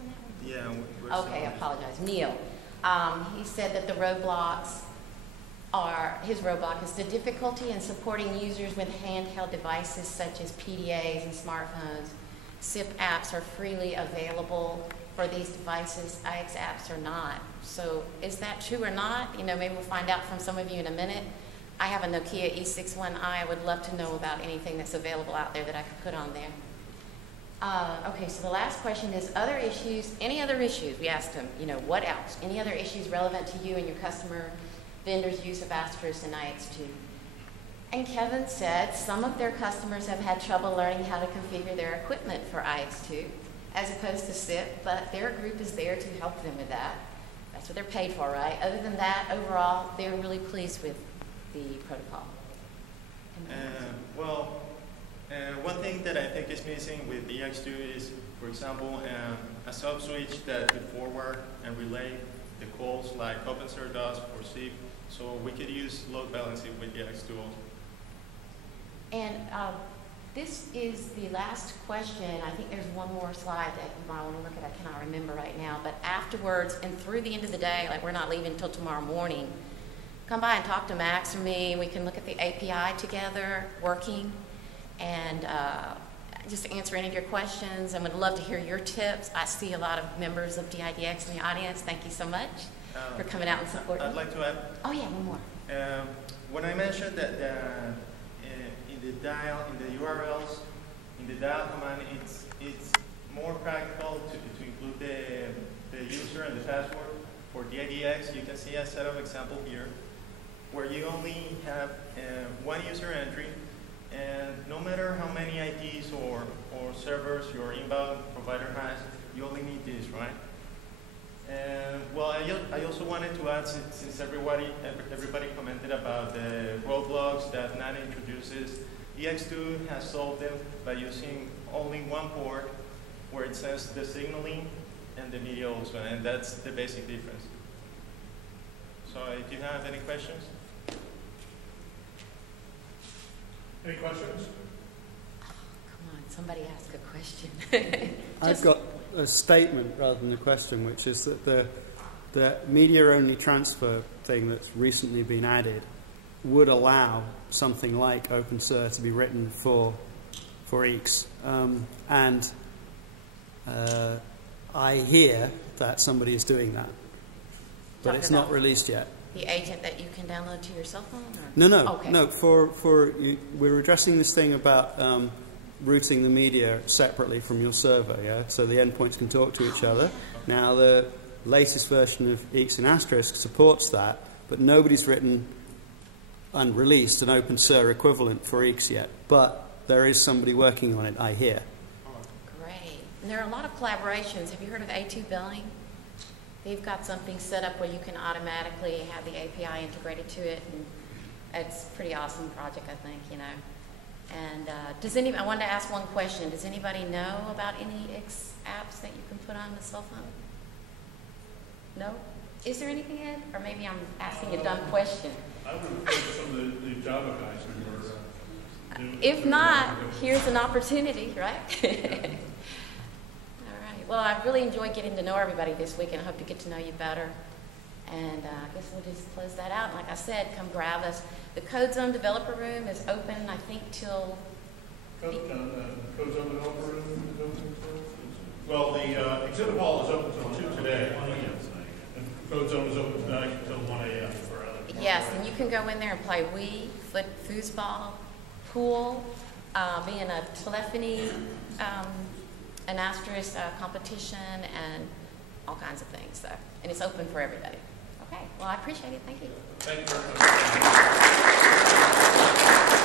on that one? Yeah. Okay, I apologize. Neil. He said that the roadblocks his roadblock is the difficulty in supporting users with handheld devices such as PDAs and smartphones. SIP apps are freely available for these devices. IX apps are not. So is that true or not? You know, maybe we'll find out from some of you in a minute. I have a Nokia E61i. I would love to know about anything that's available out there that I could put on there. Okay, so the last question is other issues, any other issues? We asked him, you know, what else? Any other issues relevant to you and your customer vendors' use of Asterisk and IX2? And Kevin said some of their customers have had trouble learning how to configure their equipment for IX2 as opposed to SIP, but their group is there to help them with that. That's what they're paid for, right? Other than that, overall, they're really pleased with the protocol. One thing that I think is missing with EX2 is, for example, a sub switch that could forward and relay the calls like OpenSer does for SIP. So we could use load balancing with EX2 also. And this is the last question. I think there's one more slide that you might want to look at. I cannot remember right now. But afterwards and through the end of the day, like we're not leaving until tomorrow morning, come by and talk to Max or me. We can look at the API together, working, and just answer any of your questions. And would love to hear your tips. I see a lot of members of DIDX in the audience. Thank you so much for coming out and supporting. I'd like to add. Oh yeah, one more. When I mentioned that in the dial, in the URLs, in the dial command, it's more practical to include the user and the password. For DIDX, you can see a set of example here, where you only have one user entry, and no matter how many IDs or servers your inbound provider has, you only need this, right? And well, I also wanted to add, since everybody commented about the roadblocks that NAND introduces, EX2 has solved them by using only one port where it says the signaling and the media also, and that's the basic difference. So if you have any questions? Any questions? Oh, come on, somebody ask a question. I've got a statement rather than a question, which is that the media-only transfer thing that's recently been added would allow something like OpenSer to be written for EEX. I hear that somebody is doing that, but it's not released yet. The agent that you can download to your cell phone? Or? No. Okay. No. We're addressing this thing about routing the media separately from your server, yeah? So the endpoints can talk to each other. Now, the latest version of EEX and Asterisk supports that, but nobody's written and released an OpenSer equivalent for EEX yet. But there is somebody working on it, I hear. Great. And there are a lot of collaborations. Have you heard of A2 Billing? They've got something set up where you can automatically have the API integrated to it, and it's a pretty awesome project, I think, you know. And I wanted to ask one question. Does anybody know about any EEX apps that you can put on the cell phone? No? Is there anything, Ed? Or maybe I'm asking a dumb question. I would have heard some of the Java guys who were. If not, here's an opportunity, right? Well, I really enjoyed getting to know everybody this week, and I hope to get to know you better. And I guess we'll just close that out. And like I said, come grab us. The Code Zone Developer Room is open, I think, till... Code Zone Developer Room is open? Well, the exhibit hall is open until 2 today. And Code Zone is open tonight until 1 a.m. Yes, and you can go in there and play Wii, foosball, pool, be in a telephony, an Asterisk competition, and all kinds of things. So, and it's open for everybody. Okay, well, I appreciate it. Thank you. Thank you very much.